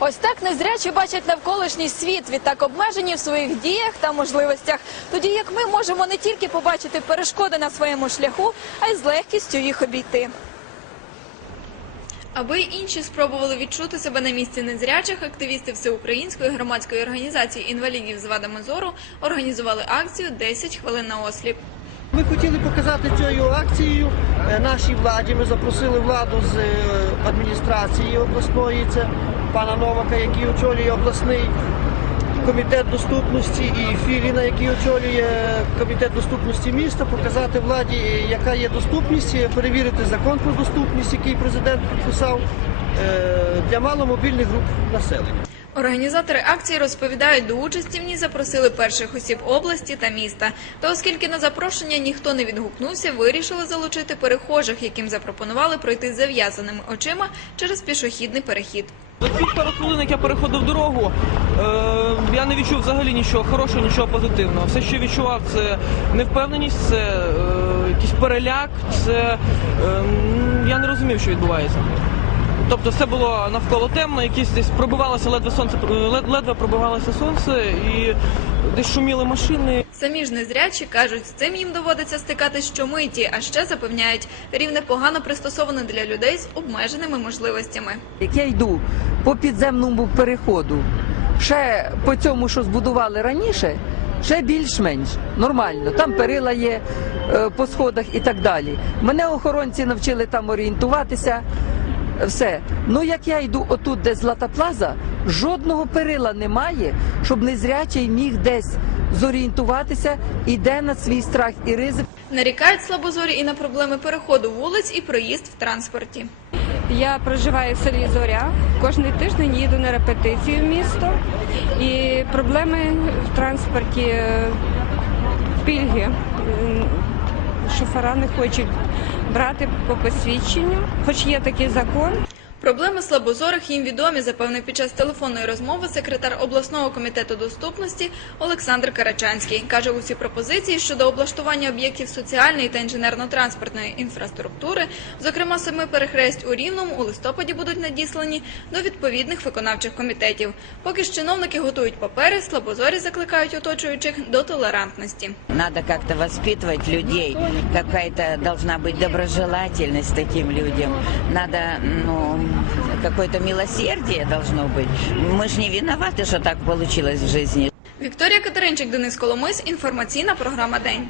Ось так незрячі бачать навколишній світ, відтак обмежені в своїх діях та можливостях. Тоді як ми можемо не тільки побачити перешкоди на своєму шляху, а й з легкістю їх обійти. Аби інші спробували відчути себе на місці незрячих, активісти всеукраїнської громадської організації інвалідів з вадами зору організували акцію «10 хвилин на осліп. Ми хотіли показати цією акцією е, нашій владі. Ми запросили владу з е, адміністрації обласної, це пана Новака, який очолює обласний комітет доступності, і Філіна, який очолює комітет доступності міста, показати владі, е, яка є доступність, перевірити закон про доступність, який президент підписав для маломобільних груп населення. Організатори акції розповідають, до участі в ній запросили перших осіб області та міста. Та оскільки на запрошення ніхто не відгукнувся, вирішили залучити перехожих, яким запропонували пройти зав'язаними очима через пішохідний перехід. За ці пару хвилин, як я переходив дорогу, е, я не відчув взагалі нічого хорошого, нічого позитивного. Все, що відчував, це невпевненість, це е, якийсь переляк, це е, я не розумів, що відбувається. Тобто все було навколо темно, якісь десь пробивалося ледве сонце, лед- ледве пробивалося сонце і десь шуміли машини. Самі ж незрячі кажуть, з цим їм доводиться стикати щомиті, а ще запевняють, рівне погано пристосоване для людей з обмеженими можливостями. Як я йду по підземному переходу, ще по цьому, що збудували раніше, ще більш-менш нормально. Там перила є е, по сходах і так далі. Мене охоронці навчили там орієнтуватися. Все. Ну як я йду отут, де Злата Плаза, жодного перила немає, щоб незрячий міг десь зорієнтуватися, іде на свій страх і ризик. Нарікають слабозорі і на проблеми переходу вулиць і проїзд в транспорті. Я проживаю в селі Зоря. Кожний тиждень їду на репетицію в місто. І проблеми в транспорті, е, пільги. Шофера не хочуть брати по посвідченню, хоч є такий закон. Проблеми слабозорих їм відомі, запевнив під час телефонної розмови секретар обласного комітету доступності Олександр Карачанський. Каже, усі пропозиції щодо облаштування об'єктів соціальної та інженерно-транспортної інфраструктури, зокрема семи перехресть у Рівному, у листопаді будуть надіслані до відповідних виконавчих комітетів. Поки ж чиновники готують папери, слабозорі закликають оточуючих до толерантності. Надо как-то воспитывать людей. Какая-то должна быть доброжелательность таким людям. Надо, ну, какое-то милосердие должно быть. Мы ж не виноваты, что так получилось в жизни. Вікторія Катеринчик, Денис Коломис, інформаційна програма День.